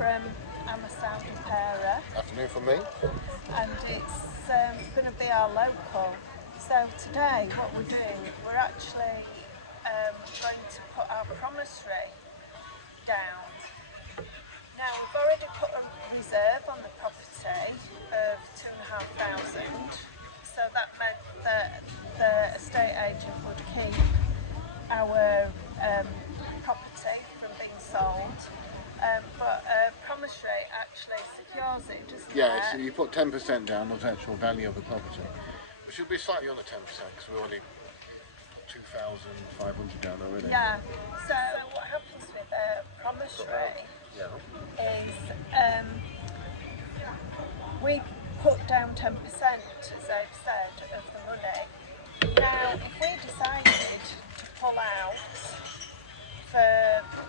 from I'm a Sound Repairer. Afternoon from me. And it's going to be our local. So today what we're doing, we're actually going to put our promissory down. Now we've already put a reserve on the property of £2,500, so that meant that the estate agent would keep our property from being sold, but promissory actually secures it, doesn't Yeah, it? so you put 10% down of the actual value of the property, which will be slightly under 10% because we already put 2,500 down already. Yeah, so what happens with a promissory is we put down 10%, as I've said, of the money. Now, if we decided to pull out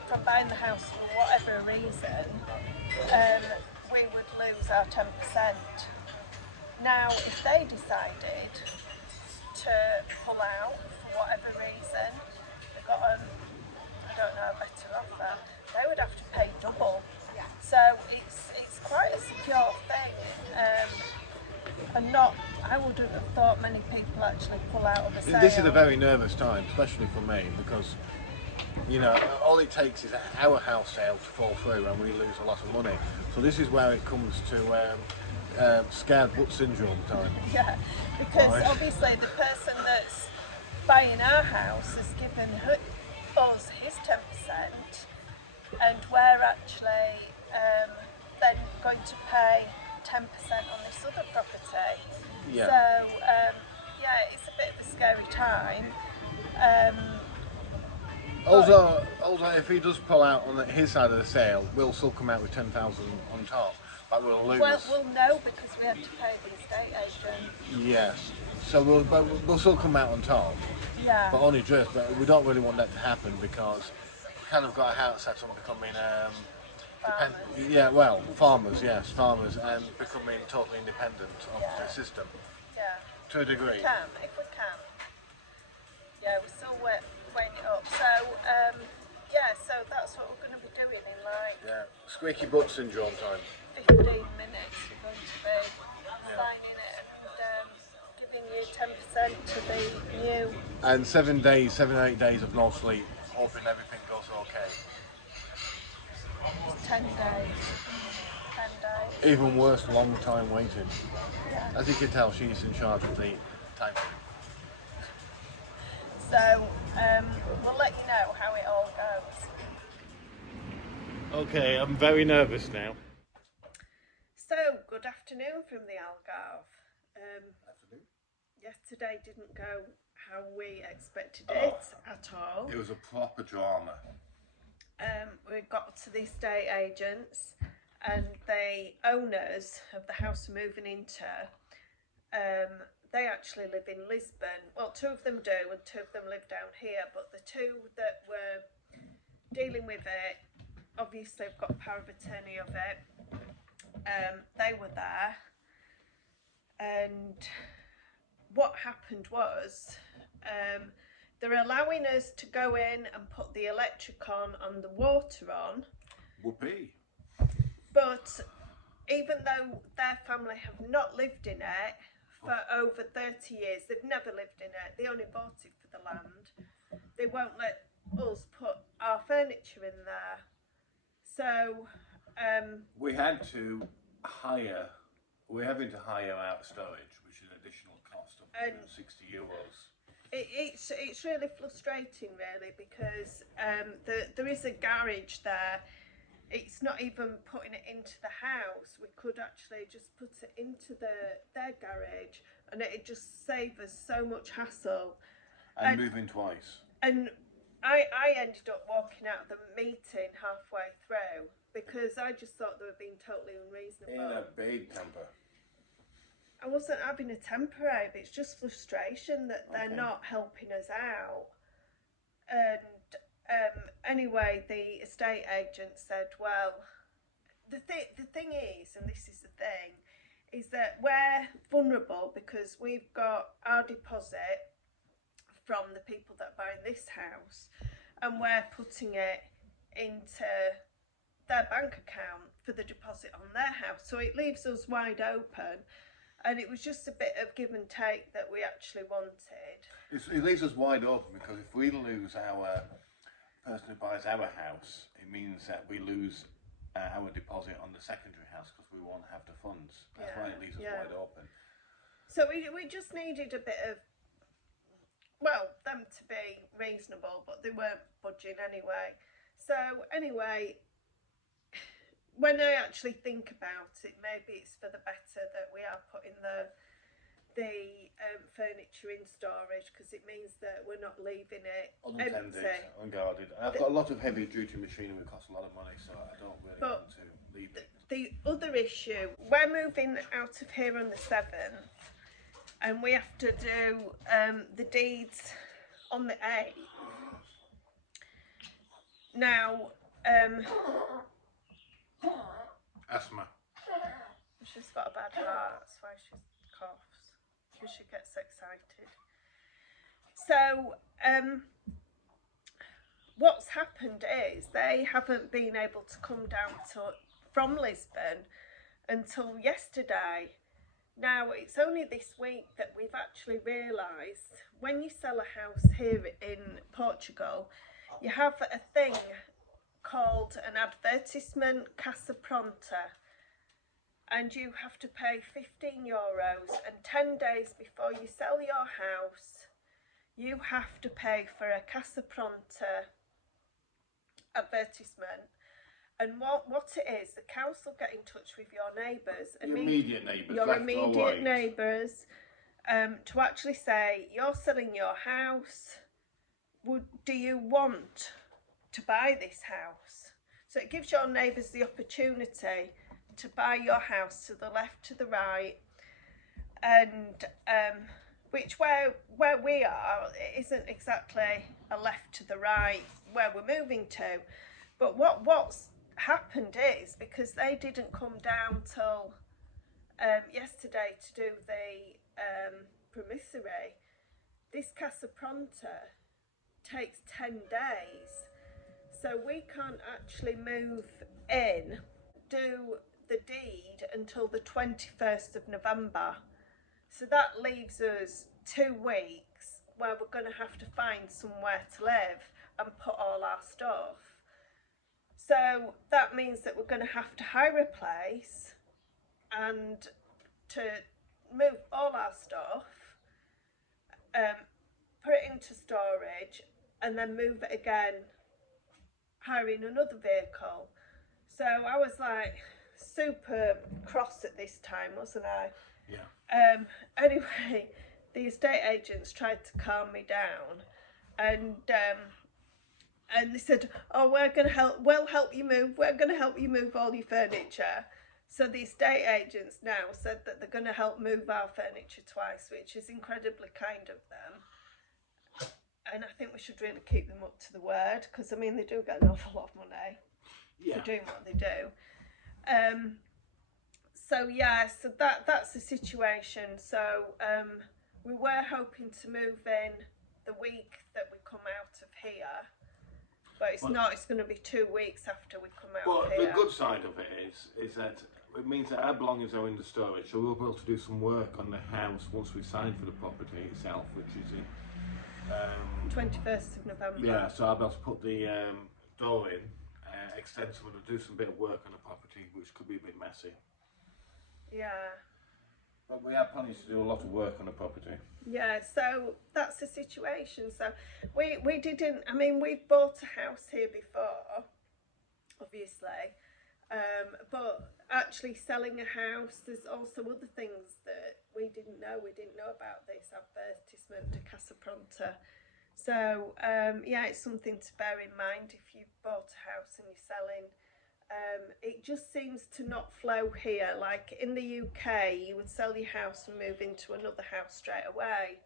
from buying the house for whatever reason, we would lose our 10%. Now, if they decided to pull out for whatever reason, they got I don't know, a better offer, they would have to pay double. So it's quite a secure thing, and I wouldn't have thought many people actually pull out of a sale. This is a very nervous time, especially for me, because all it takes is our house sale to fall through and we lose a lot of money. So this is where it comes to scared butt syndrome time. Yeah, because obviously the person that's buying our house has given us his 10%, and we're actually then going to pay 10% on this other property. Yeah. So it's a bit of a scary time. Also, if he does pull out on his side of the sale, we'll still come out with 10,000 on top, but we'll lose. Well, we'll know because we have to pay the estate agent. Yes. So we'll still come out on top. Yeah. But only just. But we don't really want that to happen because we kind of got a house set on becoming farmers, and becoming totally independent of the system. Yeah. To a degree. If we can. Yeah, we're still weighing it up. So, so that's what we're going to be doing in squeaky butt syndrome time. 15 minutes. We're going to be signing it and giving you 10% to the new. And 7 or 8 days of no sleep, hoping everything goes okay. 10 days. 10 days. Even worse, long time waiting. Yeah. As you can tell, she's in charge of the time. So we'll let you know how it all goes. Okay, I'm very nervous now. So, good afternoon from the Algarve. Afternoon. Yesterday didn't go how we expected it at all. It was a proper drama. We got to the estate agents and the owners of the house we're moving into, they actually live in Lisbon. Well, 2 of them do and 2 of them live down here, but the 2 that were dealing with it, obviously have got power of attorney of it. They were there, and what happened was they're allowing us to go in and put the electric on and the water on. Whoopee. But even though their family have not lived in it for over 30 years, they've never lived in it, they only bought it for the land, they won't let us put our furniture in there. So we're having to hire out storage, which is an additional cost of €60. It's really frustrating, really, because there is a garage there. It's not even putting it into the house. We could actually just put it into their garage, and it'd just save us so much hassle. And moving twice. And I ended up walking out of the meeting halfway through because I just thought they were being totally unreasonable. In a big temper. I wasn't having a temper, Abe. It's just frustration that they're not helping us out. And anyway, the estate agent said, well, the thing is, and this is the thing, is that we're vulnerable because we've got our deposit from the people that are buying this house, and we're putting it into their bank account for the deposit on their house. So it leaves us wide open, and it was just a bit of give and take that we actually wanted. It leaves us wide open because if we lose our person who buys our house, it means that we lose our deposit on the secondary house because we won't have the funds. That's why it leaves us wide open. So we just needed a bit of, well, them to be reasonable, but they weren't budging anyway. So anyway, when I actually think about it, maybe it's for the better that we are putting the furniture in storage, because it means that we're not leaving it unattended, empty, unguarded. And I've got a lot of heavy duty machinery that costs a lot of money, so I don't really want to leave it. The other issue, we're moving out of here on the 7th, and we have to do the deeds on the 8th. Now, asthma. She's got a bad heart, that's why she coughs, because she gets excited. So, what's happened is they haven't been able to come down from Lisbon until yesterday. Now, it's only this week that we've actually realised when you sell a house here in Portugal, you have a thing called an advertisement, Casa Pronta, and you have to pay €15, and 10 days before you sell your house, you have to pay for a Casa Pronta advertisement. And what it is, the council get in touch with your neighbours, your immediate neighbours, to actually say, you're selling your house, do you want to buy this house? So it gives your neighbours the opportunity to buy your house to the left, to the right, and which where we are, it isn't exactly a left to the right where we're moving to. But what's happened is, because they didn't come down till yesterday to do the promissory, this Casa Pronta takes 10 days. So we can't actually move in, do the deed until the 21st of November. So that leaves us 2 weeks where we're going to have to find somewhere to live and put all our stuff. So that means that we're going to have to hire a place and to move all our stuff, put it into storage, and then move it again, hiring another vehicle. So I was like super cross at this time, wasn't I? Yeah. Anyway, the estate agents tried to calm me down, and they said, "Oh, we'll help you move. We're going to help you move all your furniture." So the estate agents now said that they're going to help move our furniture twice, which is incredibly kind of them. And I think we should really keep them up to the word, because I mean they do get an awful lot of money for doing what they do. So yeah, so that's the situation. So we were hoping to move in the week that we come out of here, but it's not. It's going to be 2 weeks after we come out of here. But the good side of it is that it means that our belongings are in the storage, so we'll be able to do some work on the house once we sign for the property itself, which is in 21st of November. Yeah, so I'll be able to put the door in, extensively, and do some bit of work on the property, which could be a bit messy. Yeah. But we are planning to do a lot of work on the property. Yeah, so that's the situation. So we didn't, I mean, we've bought a house here before, obviously, but actually selling a house, there's also other things that we didn't know. We didn't know about this advertisement to Casa Pronta. So yeah, it's something to bear in mind if you've bought a house and you're selling. It just seems to not flow here. Like in the UK, you would sell your house and move into another house straight away.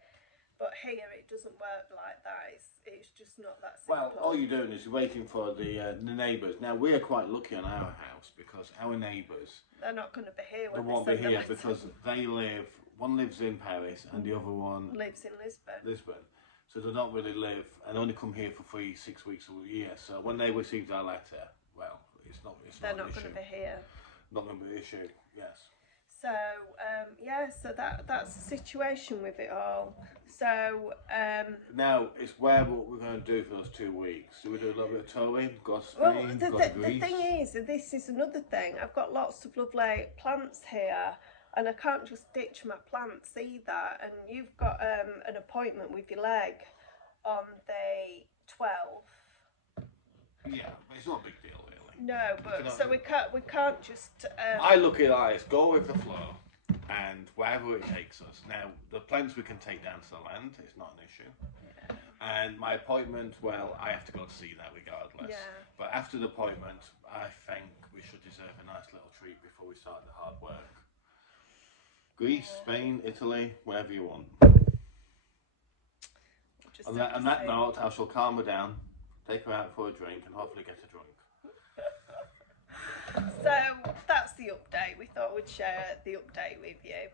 But here, it doesn't work like that. It's just not that simple. Well, all you're doing is you're waiting for the neighbours. Now, we're quite lucky on our house because our neighbours... They're not going to be here when they won't be here because they one lives in Paris and the other one... lives in Lisbon. So they don't really live and only come here for 3-6 weeks a year. So when they received our letter, well, they're not not an going issue. to be here. Not going to be an issue. Yes. So yeah, so that's the situation with it all. So now it's what we're going to do for those 2 weeks. Do we do a little bit of towing? Go to well, Spain? the Go to Greece? thing is, this is another thing. I've got lots of lovely plants here, and I can't just ditch my plants either. And you've got an appointment with your leg on the 12th. Yeah, but it's not a big deal really. No, but so we can't just. I look at it like go with the flow, and wherever it takes us. Now the plants we can take down to the land. It's not an issue. Yeah. And my appointment, well, I have to go to see that regardless. Yeah. But after the appointment, I think we should deserve a nice little treat before we start the hard work. Greece, Spain, Italy, wherever you want. On that note, I shall calm her down, take her out for a drink, and hopefully get her drunk. So that's the update. We thought we'd share the update with you.